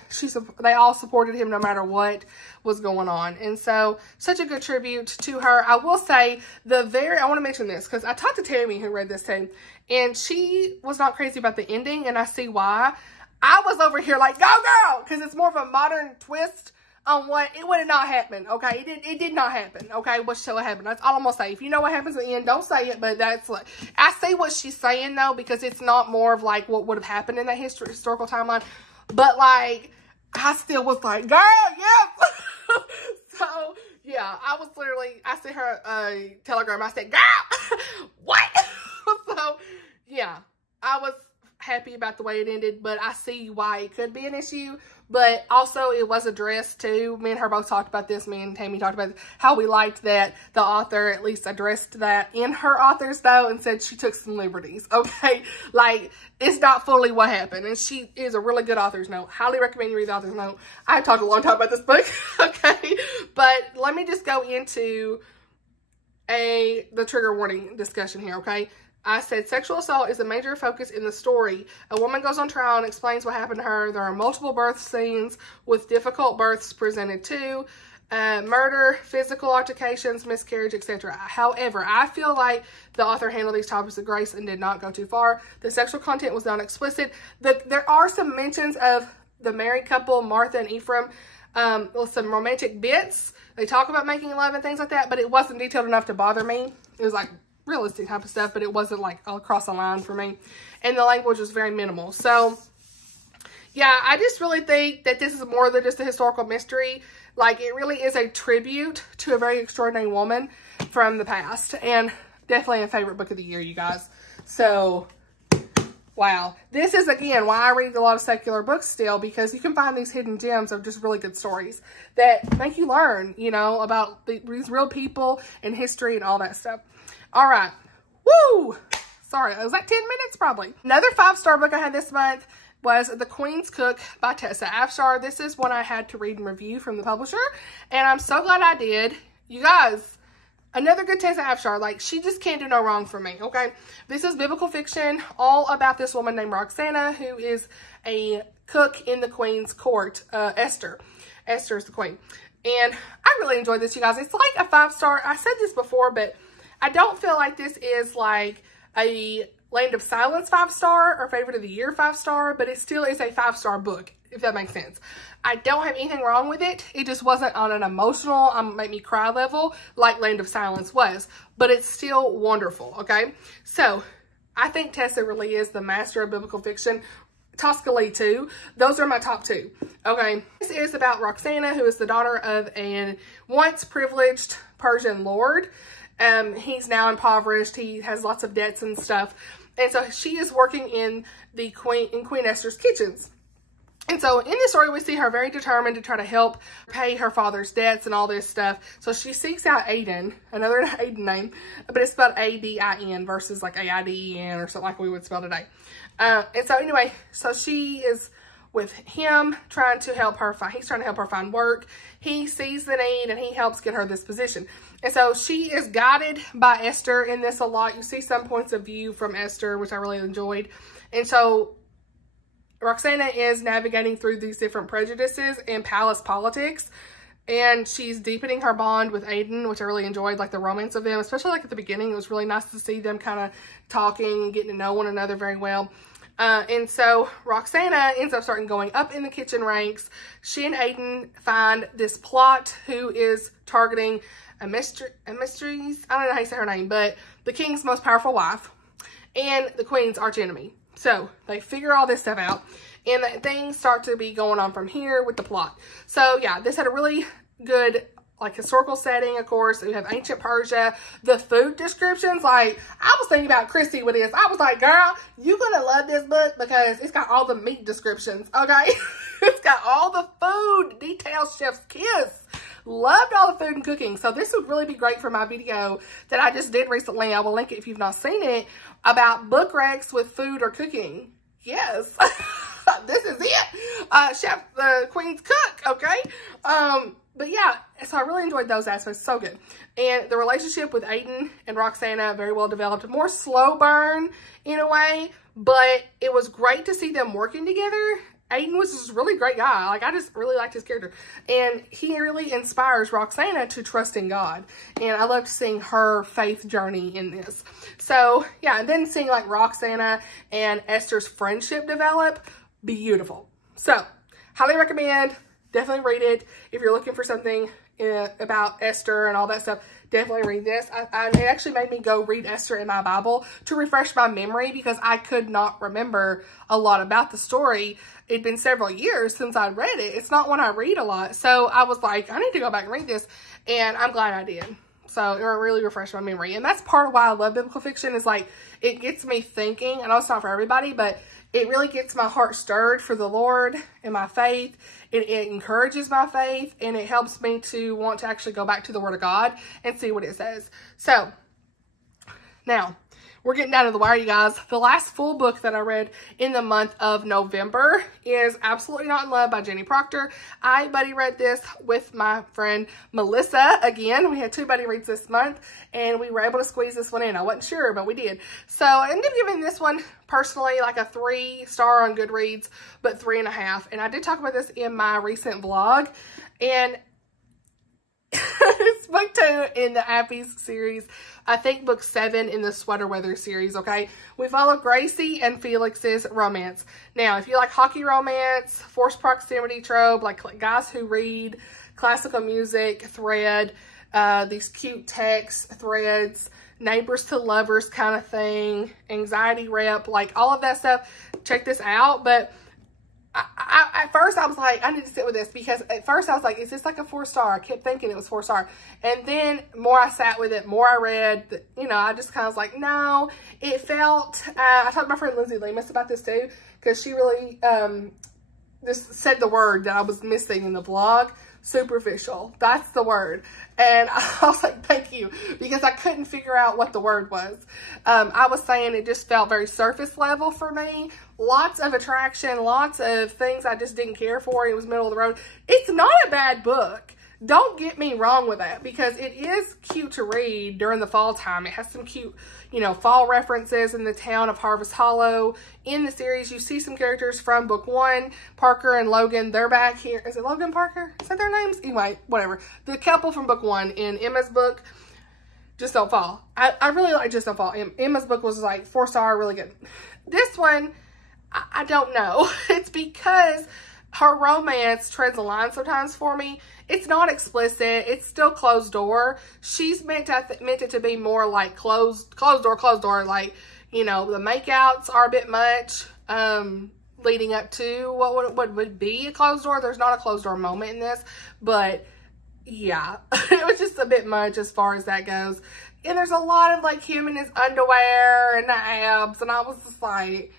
they all supported him no matter what was going on, and so such a good tribute to her. I will say I want to mention this because I talked to Tammy, who read this too, and she was not crazy about the ending, and I see why. I was over here like, go girl, because it's more of a modern twist on what it would have not happened, okay? It did not happen, okay? What shall happen? That's all I'm gonna say. If you know what happens at the end, don't say it, but that's like, I see what she's saying though, because it's not more of like what would have happened in that historical timeline, but like, I still was like, girl, yes! So, yeah, I was literally, I sent her a telegram, I said, girl, what? So, yeah, I was happy about the way it ended, but I see why it could be an issue. But also it was addressed too. Me and her both talked about this. Me and Tammy talked about how we liked that the author at least addressed that in her authors though, and said she took some liberties, okay? Like, it's not fully what happened. And she is a really good author's note. Highly recommend you read the author's note. I talked a long time about this book, okay? But let me just go into the trigger warning discussion here, okay? I said sexual assault is a major focus in the story. A woman goes on trial and explains what happened to her. There are multiple birth scenes with difficult births presented too. Murder, physical altercations, miscarriage, etc. However, I feel like the author handled these topics with grace and did not go too far. The sexual content was not explicit. There are some mentions of the married couple, Martha and Ephraim, with some romantic bits. They talk about making love and things like that, but it wasn't detailed enough to bother me. It was like realistic type of stuff, but it wasn't like across the line for me, and the language was very minimal. So yeah, I just really think that this is more than just a historical mystery. Like, it really is a tribute to a very extraordinary woman from the past, and definitely a favorite book of the year, you guys. So wow, this is again why I read a lot of secular books still, because you can find these hidden gems of just really good stories that make you learn, you know, about these real people and history and all that stuff. All right. Woo! Sorry, was that 10 minutes? Probably. Another 5-star book I had this month was The Queen's Cook by Tessa. Afshar. This is one I had to read and review from the publisher, and I'm so glad I did. You guys, another good Tessa Afshar. Like, she just can't do no wrong for me, okay? This is biblical fiction, all about this woman named Roxana, who is a cook in the Queen's court, Esther. Esther is the queen. And I really enjoyed this, you guys. It's like a 5-star. I said this before, but I don't feel like this is like a Land of Silence 5-star or Favorite of the Year 5-star, but it still is a 5-star book, if that makes sense. I don't have anything wrong with it. It just wasn't on an emotional, make me cry level like Land of Silence was, but it's still wonderful, okay? So I think Tessa really is the master of biblical fiction. Tosca too. Those are my top two. Okay, this is about Roxana, who is the daughter of an once privileged Persian lord. He's now impoverished. He has lots of debts and stuff. And so she is working in Queen Esther's kitchens. And so in this story, we see her very determined to try to help pay her father's debts and all this stuff. So she seeks out Aiden, another Aiden name, but it's spelled A-D-I-N versus like A-I-D-E-N or something like we would spell today. And so anyway, so she is with him trying to help her find, he's trying to help her find work. He sees the need and he helps get her this position. And so she is guided by Esther in this a lot. You see some points of view from Esther, which I really enjoyed. And so Roxana is navigating through these different prejudices in palace politics, and she's deepening her bond with Aiden, which I really enjoyed, like the romance of them, especially like at the beginning. It was really nice to see them kind of talking and getting to know one another very well. And so Roxana ends up starting going up in the kitchen ranks. She and Aiden find this plot who is targeting a mysteries, I don't know how you say her name, but the king's most powerful wife and the queen's archenemy. So they figure all this stuff out, and things start to be going on from here with the plot. So yeah, this had a really good like historical setting. Of course, we have ancient Persia. The food descriptions, like I was thinking about Christy with this. I was like, girl, you're gonna love this book because it's got all the meat descriptions. Okay, it's got all the food details. Chef's kiss. Loved all the food and cooking. So this would really be great for my video that I just did recently. I will link it if you've not seen it, about book recs with food or cooking. Yes, this is it. Chef, the Queen's cook, okay? But yeah, so I really enjoyed those aspects. So good. And the relationship with Aiden and Roxana, very well developed. More slow burn in a way, but it was great to see them working together. Aiden was just a really great guy. Like, I just really liked his character. And he really inspires Roxana to trust in God. And I loved seeing her faith journey in this. So, yeah, and then seeing, like, Roxana and Esther's friendship develop, beautiful. So, highly recommend. Definitely read it. If you're looking for something about Esther and all that stuff, definitely read this. It actually made me go read Esther in my Bible to refresh my memory because I could not remember a lot about the story. It'd been several years since I'd read it. It's not one I read a lot. So I was like, I need to go back and read this. And I'm glad I did. So it really refreshed my memory. And that's part of why I love biblical fiction, is like, it gets me thinking. I know it's not for everybody, but it really gets my heart stirred for the Lord and my faith. It encourages my faith, and it helps me to want to actually go back to the Word of God and see what it says. So, now, we're getting down to the wire, you guys. The last full book that I read in the month of November is Absolutely Not in Love by Jenny Proctor. I buddy read this with my friend Melissa. Again, we had 2 buddy reads this month, and we were able to squeeze this one in. I wasn't sure, but we did. So I ended up giving this one personally like a 3-star on Goodreads, but 3.5. And I did talk about this in my recent vlog. And it's book 2 in the Appy's series. I think book 7 in the Sweater Weather series, okay? We follow Gracie and Felix's romance. Now, if you like hockey romance, forced proximity trope, like guys who read, classical music, thread, these cute text threads, neighbors to lovers kind of thing, anxiety rep, like all of that stuff, check this out. But at first I was like, I need to sit with this, because at first I was like, is this like a 4-star? I kept thinking it was 4-star. And then more I sat with it, more I read, you know, I just kind of was like, no, it felt, I talked to my friend Lindsay Lemus about this too, because she really just said the word that I was missing in the vlog. Superficial. That's the word. And I was like, thank you, because I couldn't figure out what the word was. I was saying it just felt very surface level for me. Lots of attraction, lots of things I just didn't care for. It was middle of the road. It's not a bad book. Don't get me wrong with that, because it is cute to read during the fall time. It has some cute, you know, fall references in the town of Harvest Hollow. In the series, you see some characters from book 1. Parker and Logan, they're back here. Is it Logan Parker? Is that their names? Anyway, whatever. The couple from book 1 in Emma's book, Just Don't Fall. I really like Just Don't Fall. Emma's book was like 4-star, really good. This one, I don't know. It's because her romance treads a line sometimes for me. It's not explicit. It's still closed door. She's meant it to be more like closed door, like, You know, the makeouts are a bit much, leading up to what would be a closed door. There's not a closed door moment in this, but yeah, it was just a bit much as far as that goes. And there's a lot of like him in his underwear and the abs, and I was just like,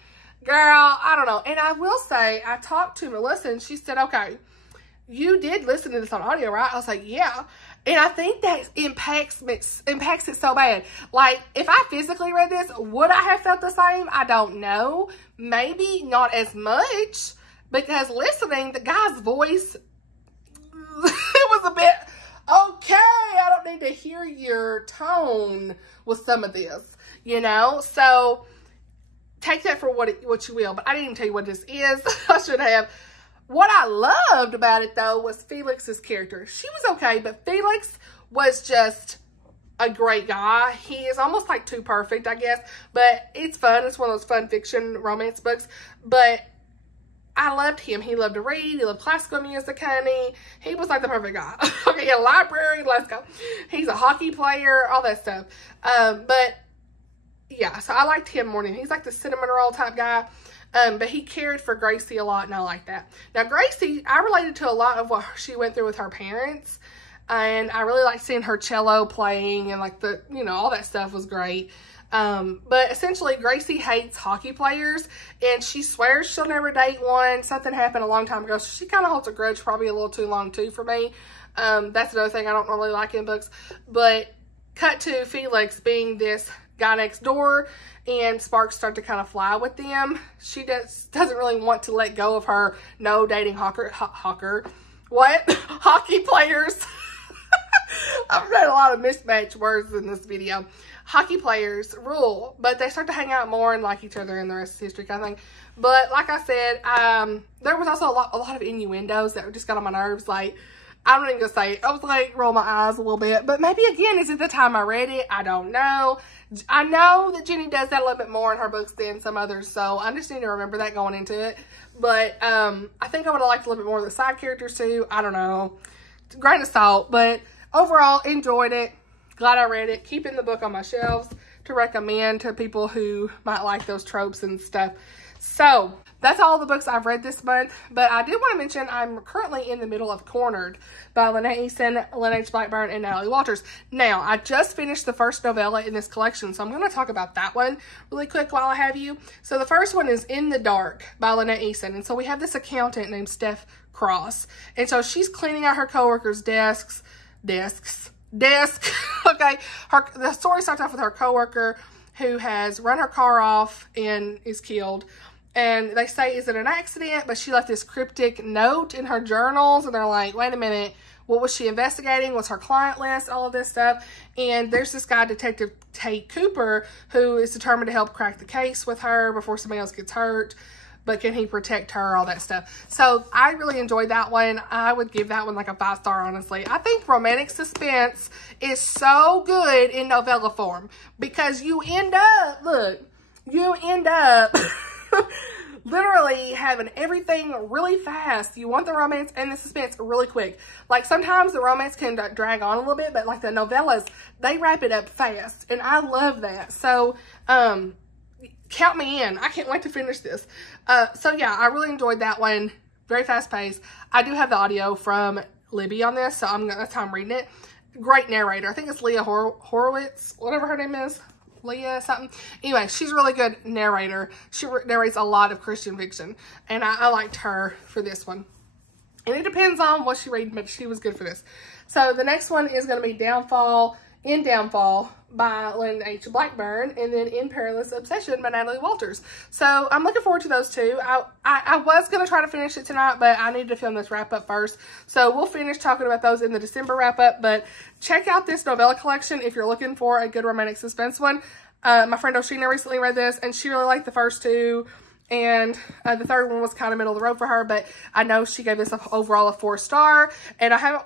girl, I don't know. And I will say, I talked to Melissa and she said, okay, you did listen to this on audio, right? I was like, yeah. And I think that impacts it so bad. Like, if I physically read this, would I have felt the same? I don't know. Maybe not as much, because listening, the guy's voice, it was a bit, okay, I don't need to hear your tone with some of this, you know? So, take that for what you will. But I didn't even tell you what this is. I should have. What I loved about it, though, was Felix's character. She was okay, but Felix was just a great guy. He is almost like too perfect, I guess. But it's fun. It's one of those fun fiction romance books. But I loved him. He loved to read. He loved classical music, honey. He was like the perfect guy. Okay, a library, let's go. He's a hockey player, all that stuff. But yeah, so I liked him more than he's like the cinnamon roll type guy. But he cared for Gracie a lot, and I like that. Now, Gracie, I related to a lot of what she went through with her parents, and I really liked seeing her cello playing, and like the, you know, all that stuff was great. But essentially, Gracie hates hockey players, and she swears she'll never date one. Something happened a long time ago, so she kind of holds a grudge, probably a little too long, too, for me. That's another thing I don't really like in books. But cut to Felix being this guy next door, and sparks start to kind of fly with them. She doesn't really want to let go of her no dating hockey players. I've read a lot of mismatched words in this video. Hockey players rule, but they start to hang out more and like each other, and the rest is history kind of thing. But like I said, there was also a lot of innuendos that just got on my nerves. Like, I'm not even gonna say it. I was like, roll my eyes a little bit. But maybe, again, is it the time I read it? I don't know. I know that Jenny does that a little bit more in her books than some others, so I just need to remember that going into it. But I think I would have liked a little bit more of the side characters too. I don't know. Grain of salt. But overall, enjoyed it. Glad I read it. Keeping the book on my shelves to recommend to people who might like those tropes and stuff. So, that's all the books I've read this month, but I did want to mention I'm currently in the middle of Cornered by Lynette Easton, Lynn H. Blackburn, and Natalie Walters. Now, I just finished the first novella in this collection, so I'm going to talk about that one really quick while I have you. So the first one is In the Dark by Lynette Easton, and so we have this accountant named Steph Cross, and so she's cleaning out her coworkers' desks. Okay, the story starts off with her coworker who has run her car off and is killed. And they say, is it an accident? But she left this cryptic note in her journals. And they're like, wait a minute. What was she investigating? What's her client list? All of this stuff. And there's this guy, Detective Tate Cooper, who is determined to help crack the case with her before somebody else gets hurt. But can he protect her? All that stuff. So I really enjoyed that one. I would give that one like a 5-star, honestly. I think romantic suspense is so good in novella form. Because you end up, look, literally having everything really fast. You want the romance and the suspense really quick. Like, sometimes the romance can drag on a little bit, but like the novellas, they wrap it up fast, and I love that. So count me in. I can't wait to finish this. So yeah, I really enjoyed that one. Very fast paced. I do have the audio from Libby on this, so that's how I'm reading it. Great narrator. I think it's Leah Horowitz, whatever her name is. Leah something. Anyway, she's a really good narrator. She narrates a lot of Christian fiction, and I liked her for this one. And it depends on what she read, but she was good for this. So the next one is going to be Downfall by Lynn H. Blackburn, and then In Perilous Obsession by Natalie Walters. So I'm looking forward to those two. I was going to try to finish it tonight, but I needed to film this wrap up first. So we'll finish talking about those in the December wrap up, but check out this novella collection if you're looking for a good romantic suspense one. My friend Oshina recently read this, and she really liked the first two. And the third one was kind of middle of the road for her, but I know she gave this overall a 4-star. And I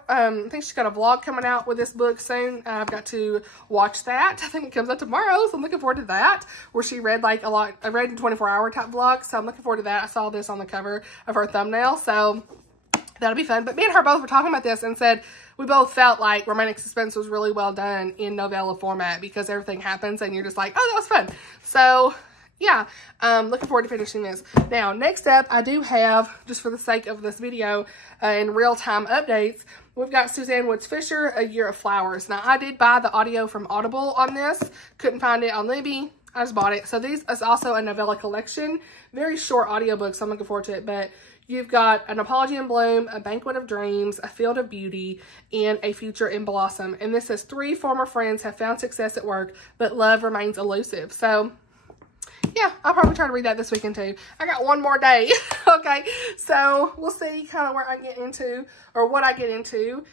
think she's got a vlog coming out with this book soon. I've got to watch that. I think it comes out tomorrow, so I'm looking forward to that. Where she read like I read in 24-hour type vlog, so I'm looking forward to that. I saw this on the cover of her thumbnail, so that'll be fun. But me and her both were talking about this and said we both felt like romantic suspense was really well done in novella format because everything happens and you're just like, oh, that was fun. So yeah, looking forward to finishing this. Now, next up, I do have, just for the sake of this video, in real-time updates, we've got Suzanne Woods Fisher, A Year of Flowers. Now, I did buy the audio from Audible on this. Couldn't find it on Libby. I just bought it. So these is also a novella collection. Very short audiobook, so I'm looking forward to it. But you've got An Apology in Bloom, A Banquet of Dreams, A Field of Beauty, and A Future in Blossom. And this says 3 former friends have found success at work, but love remains elusive. So yeah, I'll probably try to read that this weekend too. I got one more day. Okay, so we'll see kind of where I get into or what I get into.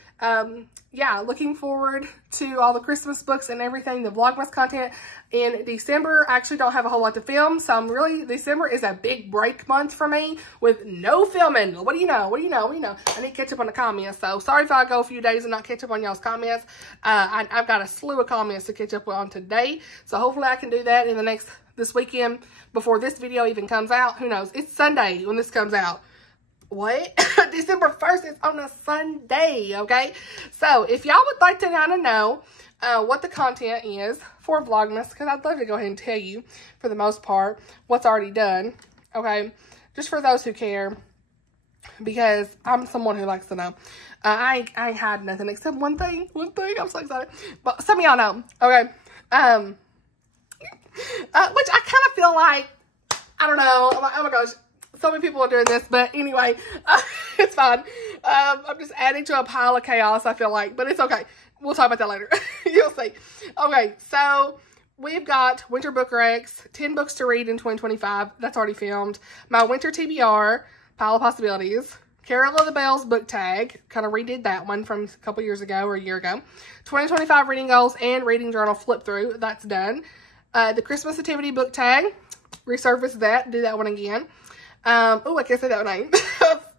Yeah, looking forward to all the Christmas books and everything, the Vlogmas content. In December, I actually don't have a whole lot to film, so December is a big break month for me with no filming. What do you know? I need to catch up on the comments, so sorry if I go a few days and not catch up on y'all's comments. I've got a slew of comments to catch up on today, so hopefully I can do that in this weekend before this video even comes out. Who knows? It's Sunday when this comes out. What? December 1st is on a Sunday, okay? So, if y'all would like to kind of know what the content is for Vlogmas, because I'd love to go ahead and tell you, for the most part, what's already done, okay? Just for those who care, because I'm someone who likes to know. I ain't hiding nothing except one thing. I'm so excited. But some of y'all know, okay? Which I kind of feel like, I don't know, I'm like, oh my gosh, so many people are doing this, but anyway, it's fine. I'm just adding to a pile of chaos, I feel like, but it's okay. We'll talk about that later. You'll see. Okay, so we've got Winter Book Rex, 10 books to read in 2025. That's already filmed. My Winter TBR, Pile of Possibilities. Carol of the Bells book tag. Kind of redid that one from a couple years ago or a year ago. 2025 reading goals and reading journal flip through. That's done. The Christmas Nativity book tag. Resurface that. Do that one again. Oh, I can't say that one.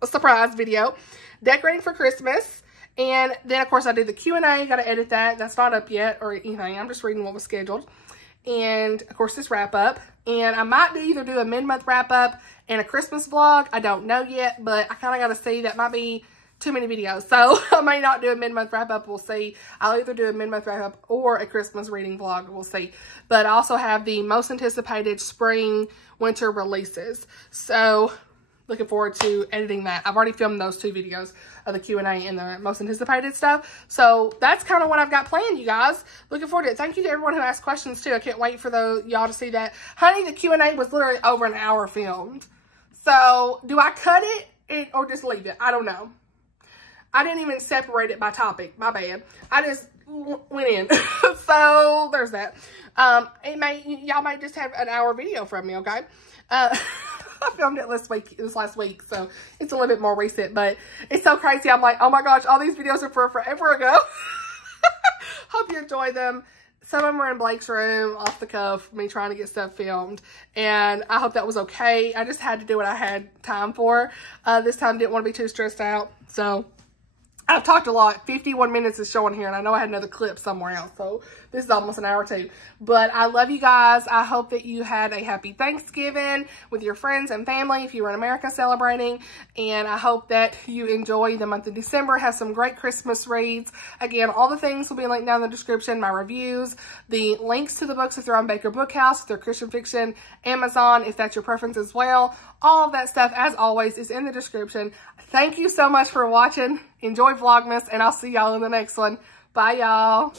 A surprise video. Decorating for Christmas. And then, of course, I did the Q&A. Got to edit that. That's not up yet or anything. I'm just reading what was scheduled. And, of course, this wrap-up. And I might either do a mid-month wrap-up and a Christmas vlog. I don't know yet, but I kind of got to see. That might be too many videos. So, I may not do a mid-month wrap-up. We'll see. I'll either do a mid-month wrap-up or a Christmas reading vlog. We'll see. But I also have the most anticipated spring, winter releases. So, looking forward to editing that. I've already filmed those 2 videos of the Q&A and the most anticipated stuff. So that's kind of what I've got planned, you guys. Looking forward to it. Thank you to everyone who asked questions too. I can't wait for y'all to see that. Honey, the Q&A was literally over an hour filmed. So do I cut it or just leave it? I don't know. I didn't even separate it by topic. My bad. I just went in. So there's that. Y'all might just have an hour video from me, okay? I filmed it last week, so it's a little bit more recent, but it's so crazy. I'm like, oh my gosh, all these videos are forever ago. Hope you enjoy them. Some of them are in Blake's room, off the cuff, me trying to get stuff filmed, and I hope that was okay. I just had to do what I had time for. This time didn't want to be too stressed out, so I've talked a lot. 51 minutes is showing here, and I know I had another clip somewhere else, so this is almost an hour too. But I love you guys. I hope that you had a happy Thanksgiving with your friends and family if you were in America celebrating, and I hope that you enjoy the month of December. Have some great Christmas reads. Again, all the things will be linked down in the description, my reviews, the links to the books if they're on Baker Bookhouse, if they're Christian fiction, Amazon, if that's your preference as well. All of that stuff, as always, is in the description. Thank you so much for watching. Enjoy Vlogmas, and I'll see y'all in the next one. Bye, y'all.